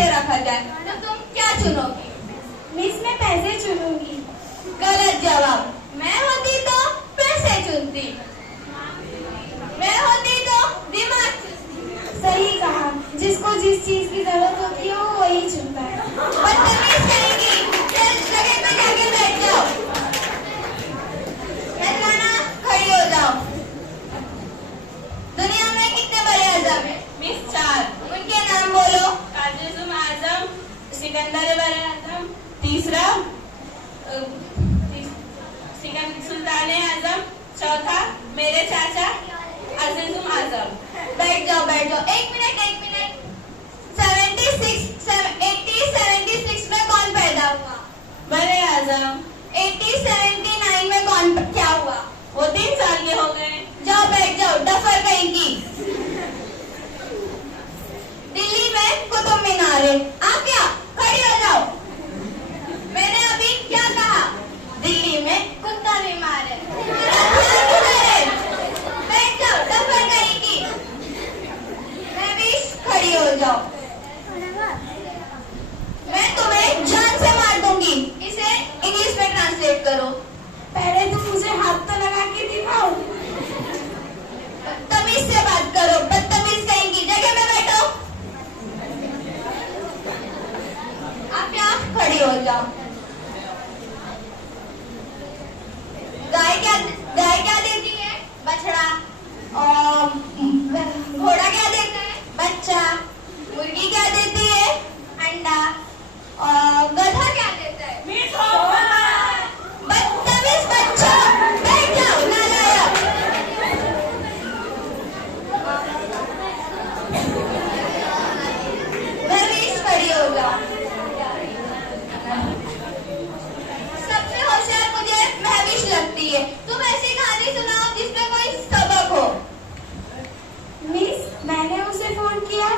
पैसे रखा जाए, तो तुम क्या चुनोगी? मिस मैं पैसे चुनूंगी। गलत जवाब। मैं होती तो पैसे चुनती, मैं होती तो दिमाग चुनती। सही कहा, जिसको जिस चीज की जरूरत होती है वो वही चुनता है। बदतमीज करेंगी, चल जगह पे जाके बैठ जाओ। ना खड़ी हो जाओ। दुनिया में कितने बड़े आजम है? मिस 4। उनके नाम बोलो। काजिम आजम, सिकंदर बड़े आजम, तीसरा सुल्तान आजम, चौथा मेरे चाचा अजीजुम आजम। बैठ जाओ बैठ जाओ। एक मिनट 76 में कौन पैदा हुआ? बड़े आजम। 79 में कौन क्या हुआ? वो 3 साल के हो गए। जाओ बैठ जाओ, डफर कहीं की। दिल्ली में कुतुब मीनार है, आप क्या खड़ी हो जाओ। मैंने अभी क्या कहा? दिल्ली में कुत्ता बीमार है। बैठ जाओ, डफर कहीं की। मैं भी खड़ी हो जाओ। मैं तुम्हें जान से मार दूंगी। इसे इंग्लिश में ट्रांसलेट करो। पहले तुम मुझे हाथ तो लगा के दिखाओ। तमीज से बात करो, बदतमीज कहेंगी। जगह में बैठो। आप यहाँ खड़ी हो जाओ। गाय क्या देती है? बछड़ा। और घोड़ा क्या देता है? बच्चा। मुर्गी क्या देती है? अंडा। और गधा क्या देता है? बदतमीज बच्चा, बैठ जाओ नालायक। दरवेश खड़ी हो जाओ। सबसे होशियार मुझे महविश लगती है। तुम ऐसी कहानी सुनाओ जिसमें कोई सबक हो। मिस मैंने उसे फोन किया